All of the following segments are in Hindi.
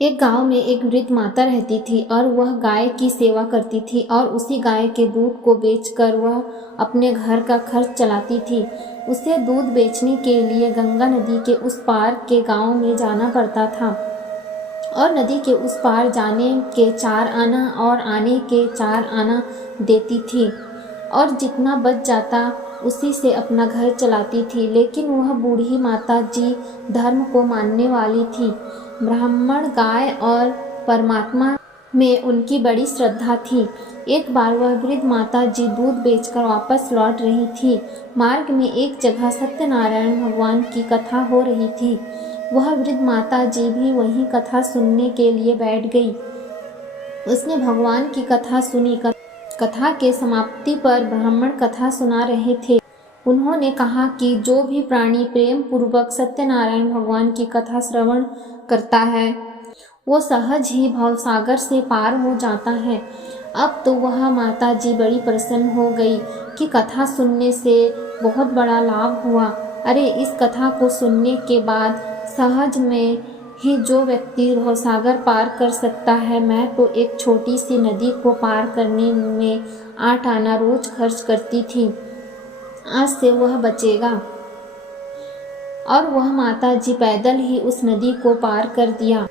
एक गांव में एक वृद्ध माता रहती थी और वह गाय की सेवा करती थी और उसी गाय के दूध को बेचकर वह अपने घर का खर्च चलाती थी। उसे दूध बेचने के लिए गंगा नदी के उस पार के गांव में जाना पड़ता था और नदी के उस पार जाने के 4 आना और आने के 4 आना देती थी और जितना बच जाता उसी से अपना घर चलाती थी। लेकिन वह बूढ़ी माता जी धर्म को मानने वाली थी। ब्राह्मण, गाय और परमात्मा में उनकी बड़ी श्रद्धा थी। एक बार वह वृद्ध माता जी दूध बेचकर वापस लौट रही थी। मार्ग में एक जगह सत्यनारायण भगवान की कथा हो रही थी। वह वृद्ध माता जी भी वहीं कथा सुनने के लिए बैठ गई। उसने भगवान की कथा सुनी। कथा के समाप्ति पर ब्राह्मण कथा सुना रहे थे। उन्होंने कहा कि जो भी प्राणी प्रेम पूर्वक सत्यनारायण भगवान की कथा श्रवण करता है वो सहज ही भवसागर से पार हो जाता है। अब तो वह माता जी बड़ी प्रसन्न हो गई कि कथा सुनने से बहुत बड़ा लाभ हुआ। अरे, इस कथा को सुनने के बाद सहज में ही जो व्यक्ति भवसागर पार कर सकता है, मैं तो एक छोटी सी नदी को पार करने में 8 आना रोज खर्च करती थी, आज से वह बचेगा। और वह माता जी पैदल ही उस नदी को पार कर दिया।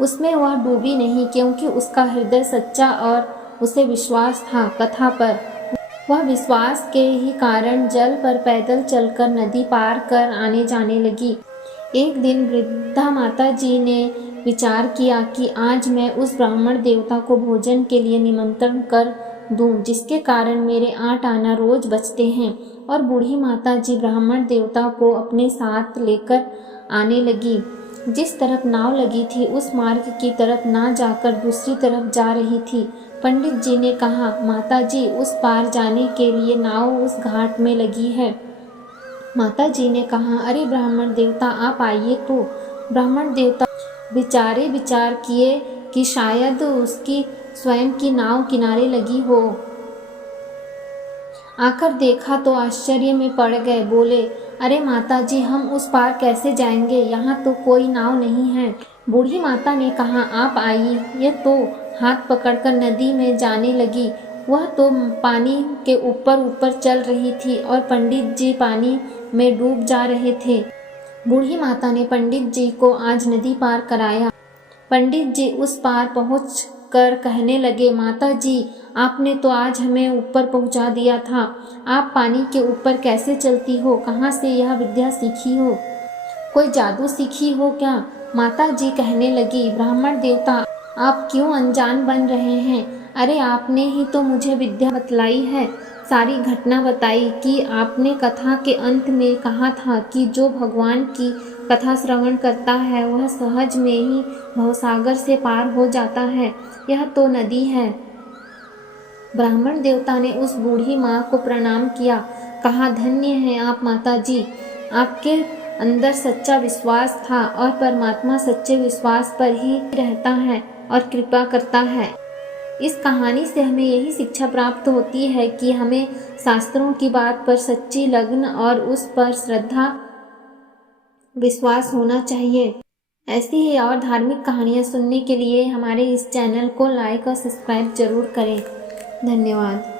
उसमें वह डूबी नहीं क्योंकि उसका हृदय सच्चा और उसे विश्वास था कथा पर। वह विश्वास के ही कारण जल पर पैदल चलकर नदी पार कर आने जाने लगी। एक दिन वृद्धा माता जी ने विचार किया कि आज मैं उस ब्राह्मण देवता को भोजन के लिए निमंत्रण कर दूं, जिसके कारण मेरे 8 आना रोज बचते हैं। और बूढ़ी माता जी ब्राह्मण देवता को अपने साथ लेकर आने लगी। जिस तरफ नाव लगी थी उस मार्ग की तरफ ना जाकर दूसरी तरफ जा रही थी। पंडित जी ने कहा, माता जी, उस पार जाने के लिए नाव उस घाट में लगी है। माता जी ने कहा, अरे ब्राह्मण देवता, आप आइए। तो ब्राह्मण देवता विचार किए कि शायद उसकी स्वयं की नाव किनारे लगी हो। आकर देखा तो आश्चर्य में पड़ गए। बोले, अरे माता जी, हम उस पार कैसे जाएंगे? यहाँ तो कोई नाव नहीं है। बूढ़ी माता ने कहा, आप आइए। ये तो हाथ पकड़कर नदी में जाने लगी। वह तो पानी के ऊपर चल रही थी और पंडित जी पानी में डूब जा रहे थे। बूढ़ी माता ने पंडित जी को आज नदी पार कराया। पंडित जी उस पार पहुंचकर कहने लगे, माता जी, आपने तो आज हमें ऊपर पहुंचा दिया था। आप पानी के ऊपर कैसे चलती हो? कहाँ से यह विद्या सीखी हो? कोई जादू सीखी हो क्या? माता जी कहने लगी, ब्राह्मण देवता, आप क्यों अनजान बन रहे हैं? अरे, आपने ही तो मुझे विद्या बतलाई है, सारी घटना बताई कि आपने कथा के अंत में कहा था कि जो भगवान की कथा श्रवण करता है वह सहज में ही भवसागर से पार हो जाता है। यह तो नदी है। ब्राह्मण देवता ने उस बूढ़ी माँ को प्रणाम किया। कहा, धन्य है आप माता जी, आपके अंदर सच्चा विश्वास था और परमात्मा सच्चे विश्वास पर ही रहता है और कृपा करता है। इस कहानी से हमें यही शिक्षा प्राप्त होती है कि हमें शास्त्रों की बात पर सच्ची लगन और उस पर श्रद्धा विश्वास होना चाहिए। ऐसी ही और धार्मिक कहानियाँ सुनने के लिए हमारे इस चैनल को लाइक और सब्सक्राइब जरूर करें। धन्यवाद।